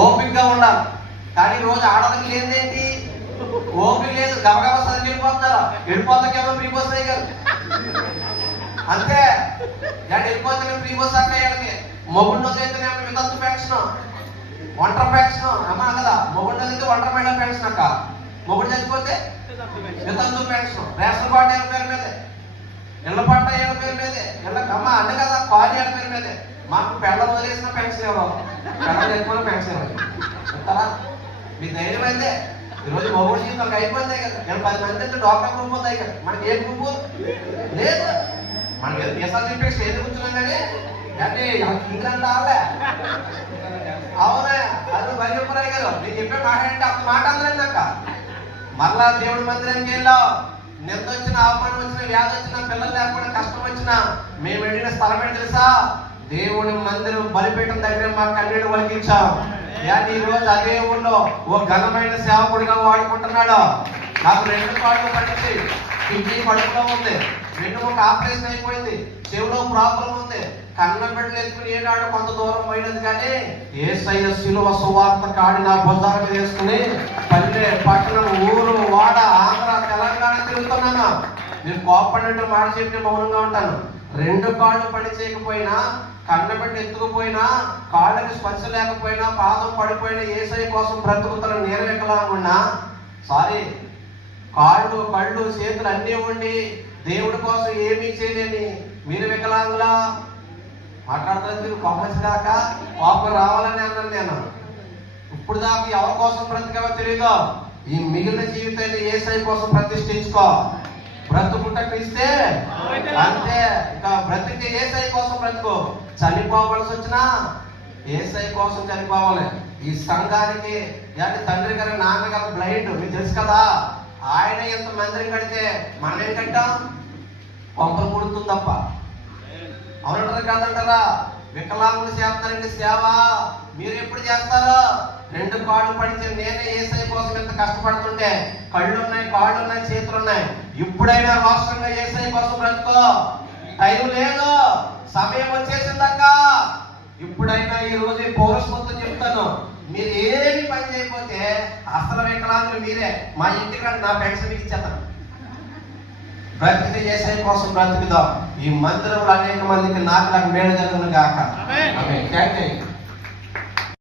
ఓపికగా ఉండాలి. కానీ రోజు ఆడవాళ్ళకి లేదేంటి? ఓపిక లేదు, గబగబా చదివి వెళ్ళిపోతాకేమో ఫ్రీ బస్ అయ్యారు అంతే. వెళ్ళిపోతే ఫ్రీ బస్ అంటే వీళ్ళకి మొగుండు అయితేనేమో వితంతు పెన్షన్, ఒంటరి పెన్షన్ అమ్మా కదా. మొగుండు అయితే ఒంటరి మేడం పెన్షన్ అక్క, మొగుడు చచ్చిపోతే వితంతు పెన్షన్. రేషన్ కార్డు ఏళ్ళ పేరు మీదే, ఇళ్ల పట్ట ఏళ్ళ పేరు మీదే, ఇళ్ళకి అమ్మ అంతే కదా కాలు ఏళ్ళ పేరు మీదే. మాకు పెళ్ళం వదిలేసిన పెన్షన్ ఇవ్వరు, పెళ్ళం తెచ్చుకున్న పెన్షన్ ఇవ్వాలి. చెప్తారా? మీ ధైర్యం అయితే ఈరోజు మొగుడు జీవితాలకు అయిపోయిందే కదా. నేను 10 మంది అయితే డాక్టర్ గ్రూప్ అవుతాయి కదా. మనకి ఏ గ్రూపు లేదు, మనకి దేశాలు చెప్పేసి ఏది కూర్చున్నాం కానీ అంటే ఇంగ్లాండ్ రావాలే. అవునా? అది భయపరాయి కదా. నేను చెప్పే మాట అంటే అంత మాట అందరండి అక్క. మరలా దేవుడి మందిరానికి వెళ్ళావు, నింద వచ్చిన, అవమానం వచ్చిన, వ్యాధి వచ్చిన, పిల్లలు లేకపోయినా, కష్టం వచ్చినా మేము వెళ్ళిన స్థలం ఏంటి తెలుసా? దేవుడి మందిరం బలిపీఠం దగ్గర మా కన్నీళ్ళు వలికించాం. ఈ రోజు అదే ఊళ్ళో ఓ ఘనమైన సేవకుడిగా వాడుకుంటున్నాడు. నాకు 2 కాళ్ళు పట్టించి కిడ్నీ కడుపులో ఉంది, వెన్నుముక ఆపరేషన్ అయిపోయింది, చెవిలో ప్రాబ్లం ఉంది. కన్న బిడ్డలు ఎత్తుకుని ఏనాడు కొంత దూరం పోయినది కానీ యేసయ్య శిలువ సువార్త కాడి నా భుజాల మీద వేసుకుని పల్లె, పట్టణం, ఊరు, వాడ, ఆంధ్ర, తెలంగాణ తిరుగుతున్నాను. నేను కోపడినట్టు మాట చెప్పి మౌనంగా ఉంటాను. 2 కాళ్ళు పని చేయకపోయినా, కన్నబెట్టి ఎత్తుకుపోయినా, కాళ్ళకి స్పర్శ లేకపోయినా, పాదం పడిపోయినా యేసయ్య కోసం బ్రతుకుతున్న నేను వికలాంగున్నా, సారీ కాళ్ళు, కళ్ళు, చేతులు అన్నీ ఉండి దేవుడి కోసం ఏమీ చేయలేని మీరు వికలాంగులా మాట్లాడుతుంది. కోపం దాక కోపం రావాలని అన్నాను నేను. ఇప్పుడు దాకా ఎవరి కోసం బ్రతికావో తెలియదు. ఈ మిగిలిన జీవితాన్ని యేసయ్య కోసం ప్రతిష్ఠించుకో. బ్రతుకుంట క్రీస్తే అంతే. ఇక బ్రతికే యేసయ్య కోసం బ్రతుకు. చనిపోవలసి వచ్చినా యేసయ్య కోసం చనిపోవాలి. ఈ సంఘానికి తండ్రి గారి, నాన్నగారు బ్లైండ్ మీకు తెలుసు కదా. ఆయన ఎంత మందిరం కడితే మనం ఏం కట్టాం? కొంపలు పుడుతుంది తప్ప. అవునంటారా కాదంటారా? వికలాంగులు చేస్తారండి సేవ. మీరు ఎప్పుడు చేస్తారో? 2 కాళ్ళు పడితే నేనే యేసయ్య కోసం ఎంత కష్టపడుతుంటే, కళ్ళు ఉన్నాయి, కాళ్ళు ఉన్నాయి, చేతులు ఉన్నాయి. ఇప్పుడైనా రాష్ట్రంగా యేసయ్య కోసం బ్రతుకో. టైం లేదు, సమయం వచ్చేసిందక్క. ఇప్పుడైనా ఈ రోజు పౌరస్మృతం చెప్తాను, మీరు ఏమి పని చేయకపోతే అసలు వికలాంగులు మీరే. మా ఇంటికి నా పెన్షన్ ఇచ్చేస్తాను. బ్రతికి యేసయ్య కోసం బ్రతుకుదాం. ఈ మందిరంలో అనేక మందికి నాకు మేలు జరుగును గాక. ఆమేన్.